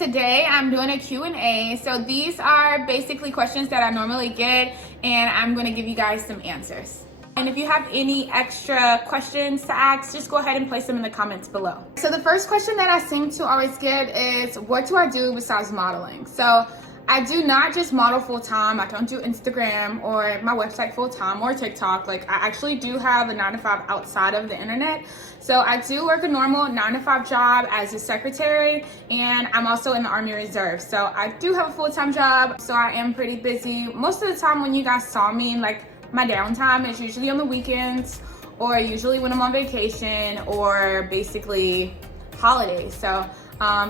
Today I'm doing a Q&A. So these are basically questions that I normally get, and I'm going to give you guys some answers. And if you have any extra questions to ask, just go ahead and place them in the comments below. So the first question that I seem to always get is, what do I do besides modeling? So I do not just model full-time. I don't do Instagram or my website full-time or TikTok. Like, I actually do have a 9-to-5 outside of the internet. So I do work a normal 9-to-5 job as a secretary, and I'm also in the Army Reserve. So I do have a full-time job, so I am pretty busy. Most of the time when you guys saw me in like my downtime, it's usually on the weekends or usually when I'm on vacation or basically holidays. So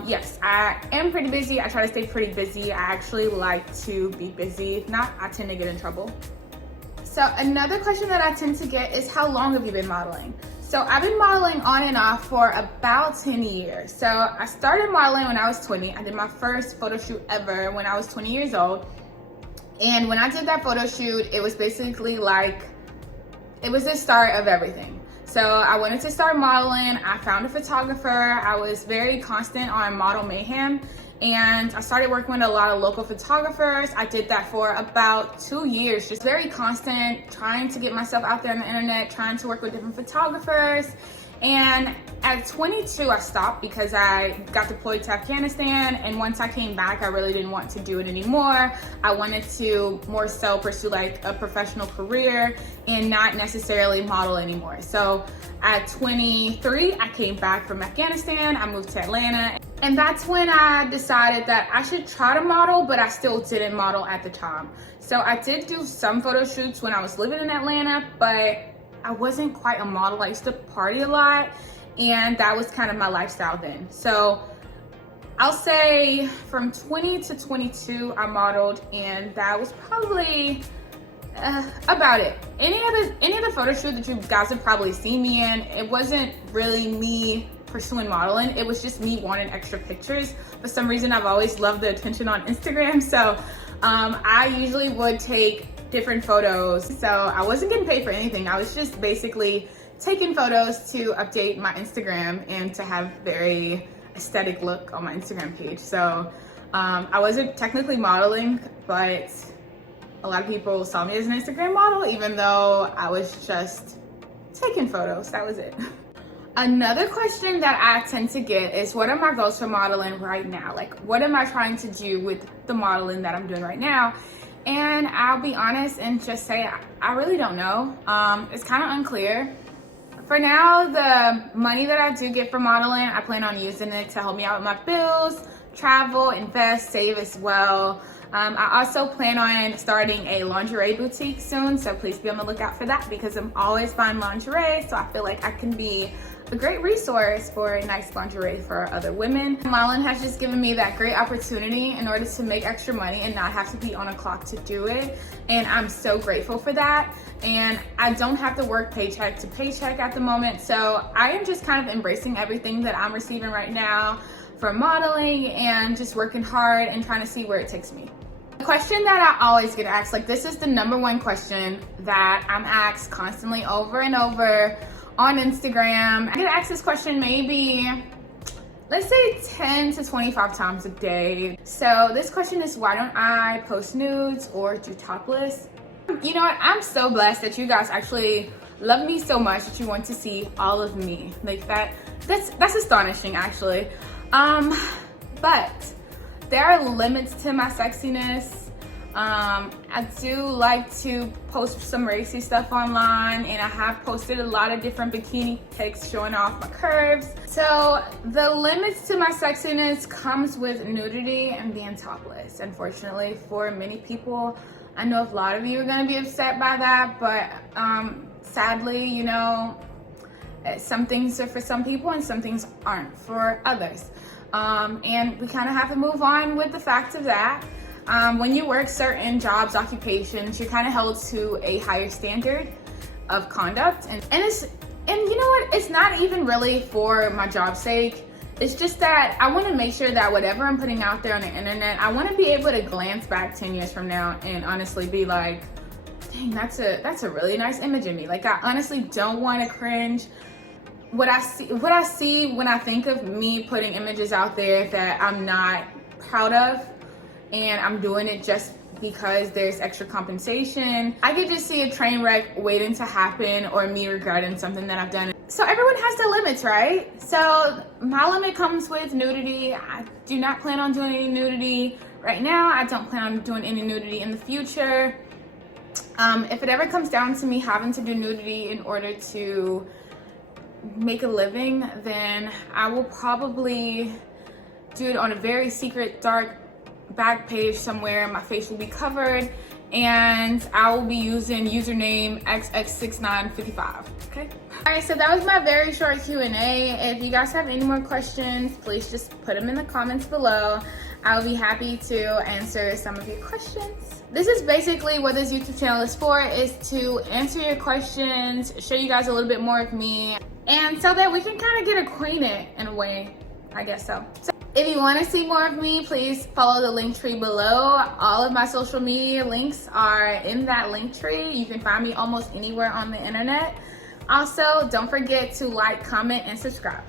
yes, I am pretty busy. I try to stay pretty busy. I actually like to be busy. If not, I tend to get in trouble. So another question that I tend to get is, how long have you been modeling? So I've been modeling on and off for about 10 years. So I started modeling when I was 20. I did my first photo shoot ever when I was 20 years old. And when I did that photo shoot, it was basically like, it was the start of everything. So I wanted to start modeling. I found a photographer. I was very constant on Model Mayhem, and I started working with a lot of local photographers. I did that for about 2 years, just very constant, trying to get myself out there on the internet, trying to work with different photographers. And at 22, I stopped because I got deployed to Afghanistan. And once I came back, I really didn't want to do it anymore. I wanted to more so pursue like a professional career and not necessarily model anymore. So at 23, I came back from Afghanistan. I moved to Atlanta. And that's when I decided that I should try to model, but I still didn't model at the time. So I did do some photo shoots when I was living in Atlanta, but I wasn't quite a model. I used to party a lot, and that was kind of my lifestyle then. So I'll say from 20 to 22, I modeled, and that was probably about it. Any of the photo shoot that you guys have probably seen me in, it wasn't really me pursuing modeling. It was just me wanting extra pictures. For some reason, I've always loved the attention on Instagram. So I usually would take different photos. So I wasn't getting paid for anything. I was just basically taking photos to update my Instagram and to have very aesthetic look on my Instagram page. So I wasn't technically modeling, but a lot of people saw me as an Instagram model, even though I was just taking photos. That was it. Another question that I tend to get is, what are my goals for modeling right now? Like, what am I trying to do with the modeling that I'm doing right now? And I'll be honest and just say, I really don't know. It's kind of unclear. For now, the money that I do get from modeling, I plan on using it to help me out with my bills, travel, invest, save as well. I also plan on starting a lingerie boutique soon, so please be on the lookout for that, because I'm always buying lingerie, so I feel like I can be a great resource for nice lingerie for other women. Modeling has just given me that great opportunity in order to make extra money and not have to be on a clock to do it, and I'm so grateful for that. And I don't have to work paycheck to paycheck at the moment, so I am just kind of embracing everything that I'm receiving right now for modeling and just working hard and trying to see where it takes me. The question that I always get asked, like, this is the #1 question that I'm asked constantly over and over on Instagram. I get asked this question maybe, let's say 10 to 25 times a day. So this question is, why don't I post nudes or do topless? You know what, I'm so blessed that you guys actually love me so much that you want to see all of me. Like, that's astonishing, actually. But there are limits to my sexiness. I do like to post some racy stuff online, and I have posted a lot of different bikini pics showing off my curves. So the limits to my sexiness comes with nudity and being topless. Unfortunately, for many people, I know a lot of you are gonna be upset by that, but sadly, you know, some things are for some people and some things aren't for others. And we kind of have to move on with the fact of that. When you work certain jobs, occupations, you're kind of held to a higher standard of conduct. And you know what? It's not even really for my job's sake. It's just that I want to make sure that whatever I'm putting out there on the internet, I want to be able to glance back 10 years from now and honestly be like, dang, that's a really nice image of me. Like, I honestly don't want to cringe. What I see when I think of me putting images out there that I'm not proud of, and I'm doing it just because there's extra compensation. I could just see a train wreck waiting to happen or me regretting something that I've done. So everyone has their limits, right? So my limit comes with nudity. I do not plan on doing any nudity right now. I don't plan on doing any nudity in the future. If it ever comes down to me having to do nudity in order to make a living, then I will probably do it on a very secret, dark back page somewhere. My face will be covered, and I will be using username XX6955. Okay. All right, so that was my very short Q&A. If you guys have any more questions, please just put them in the comments below. I'll be happy to answer some of your questions. This is basically what this YouTube channel is for, is to answer your questions, show you guys a little bit more of me, and so that we can kind of get acquainted in a way, I guess so. If you want to see more of me, please follow the link tree below. All of my social media links are in that link tree. You can find me almost anywhere on the internet. Also, don't forget to like, comment, and subscribe.